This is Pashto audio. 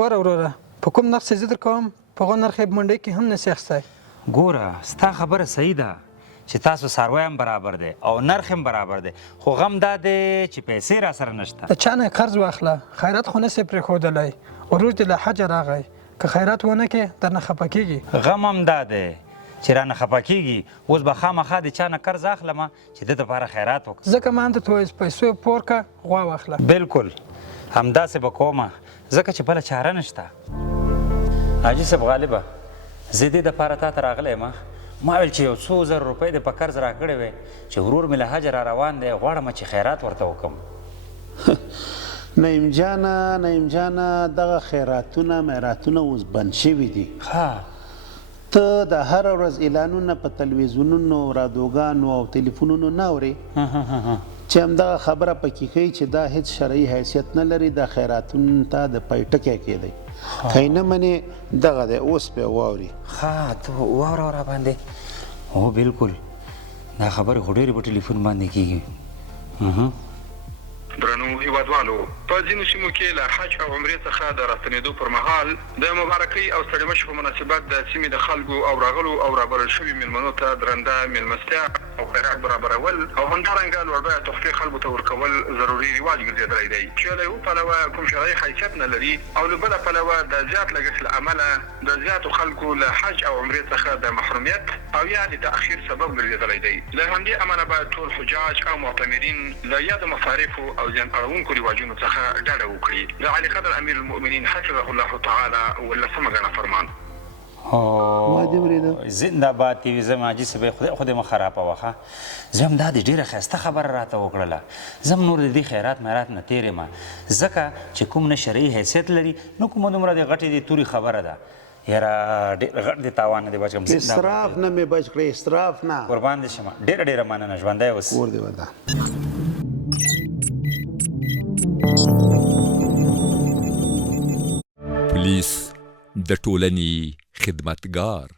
ګوره وروره په کوم نرخ چې زه درکوم په هغه نرخ یې په منډۍ کې هم نسي اخیستی. ګوره ستا خبره صحیح ده چې تاسو څاروی هم برابر دی او نرخ هم برابر دی، خو غم دا دی چې پیسې را سره نشته. د چا نه قرض واخله، خیرات خو نسي پرېښودلی. ورور دې له حجه راغی، که خیرات ونه کړې درنه خفه کېږي. غم هم دا دی چې رانه خفه کېږي، اوس به خامخا د چا نه قرض اخلم چې د دپاره خیرات وکړم. ځکه ما هم درته وویل پیسو یې پور کړه غوا واخله. بلکل همداسې به کومه، ځکه چې بله چاره نشته. حاجي صاحب غالبه زه دې دپاره تا ته راغلی یم، ما ویل چې یو څو زره روپۍ دې په قرض راکړې وې چې ورور مې له حجه را روان دی، غواړم چې خیرات ورته وکړم. نعیم جانه دغه خیراتونه میراتونه اوس بند شوي دي. ته د هره ورځ اعلانونه په تلویزیونونو، رادیوګانو او تلیفونونو نه اورې چې همدغه خبره پکې ښیي چې دا هېڅ شرعي حیثیت نه لري، دا خیراتونو ته د پی ټکی کېدی. که یې نه منې دغه دی، اوس به یې واوري. ته واوره راباندې. هو بلکل دا خبرې خو ډېرې په ټلیفون باندې کېږي. درنو هیوادوالو، په ځینو سیمو کې له حج او عمرې څخه د راستنېدو پر مهال د مبارکۍ او ستړي مشي په مناسبت د سیمې د خلکو او راغلو او رابلل شوي مېلمنو ته درنده مېلمستیا او خیرات برابرول او همدارنګه لوړ بیه تحفې خلکو ته ورکول ضروري رواج ګرځېدلی دی چې له یو پلوه کوم شرعي حیثیت نه لري او له بله پلوه د زیات لګښت له امله د زیاتو خلکو له حج او عمرې څخه د محرومیت او یا د تأخیر سبب ګرځېدلی دی. له همدې امله باید ټول حجاج او معتمرین له یادو مصارفو او زیان اړونکو رواجونو څخه ډډه وکړي. د عالي قدر امیر المؤمنین حفظه الله تعالی ولسمه ګڼه فرمان. زنده باد ټي وي. زما حاجي صاحب خدای مو خرابه وخه، زه هم دا د ډېره ښایسته خبره راته وکړله. زه هم نور د دې خیرات میرات نه تېر یم، ځکه چې کوم نه شرعي حیثیت لري نو کومه دومره د غټې د تورې خبره ده. یاره ډېر غټ د تاوان نه دی بچ کړم. اسراف نه مې بچ کړې، اسراف نه. قربان دې شمه، ډېره مننه. ژوندی اوس. کور دې وده. پولیس د ټولنې خدمتګار